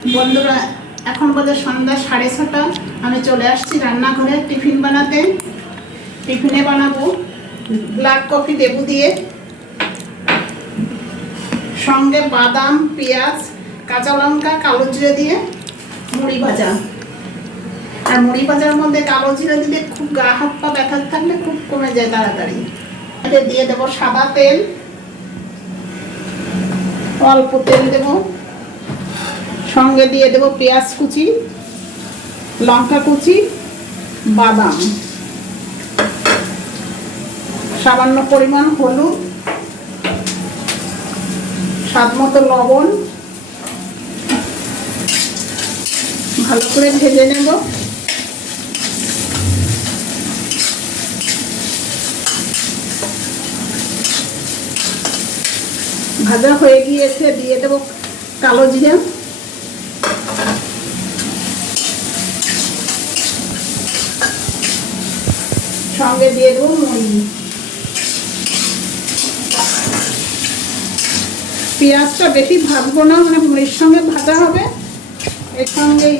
বন্ধুরা, এখন বাজে সন্ধ্যা 6:30। আমি চলে আসছি রান্নাঘরে টিফিন বানাতে। টিফিনে বানাবো ব্ল্যাক কফি লেবু দিয়ে, সঙ্গে বাদাম, পেঁয়াজ, কাঁচা লঙ্কা, কালো জিরে দিয়ে মুড়ি ভাজা। আর মুড়ি ভাজার মধ্যে কালো জিরে দিলে খুব গা হাত পা ব্যথা থাকলে খুব কমে যায় তাড়াতাড়ি। এতে দিয়ে দেবো সাদা তেল, অল্প তেল দেবো, সঙ্গে দিয়ে দেবো পেঁয়াজ কুচি, লঙ্কা কুচি, বাদাম, সামান্য পরিমাণ হলুদ, স্বাদ মতো লবণ। ভালো করে ভেজে নেব। ভাজা হয়ে গিয়েছে, দিয়ে দেবো কালো জিরে, সঙ্গে দিয়ে দেবো মুড়ি। পেঁয়াজটা বেশি ভাজবো না, মানে মুড়ির সঙ্গে ভাজা হবে। এর সঙ্গেই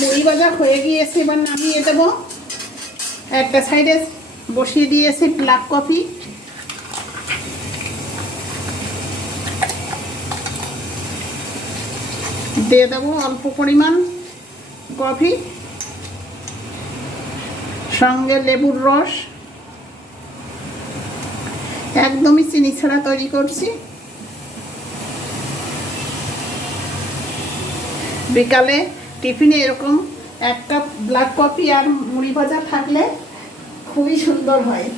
মুড়ি ভাজা হয়ে গিয়েছে, এবার নামিয়ে দেবো। একটা সাইডে বসিয়ে দিয়েছি ব্ল্যাক কফি। দিয়ে দেবো অল্প পরিমাণ কফি, সঙ্গে লেবুর রস। একদমই চিনি ছাড়া তৈরি করছি। বিকালে টিফিনে এরকম এক কাপ ব্ল্যাক কফি আর মুড়ি ভাজা থাকলে খুবই সুন্দর হয়।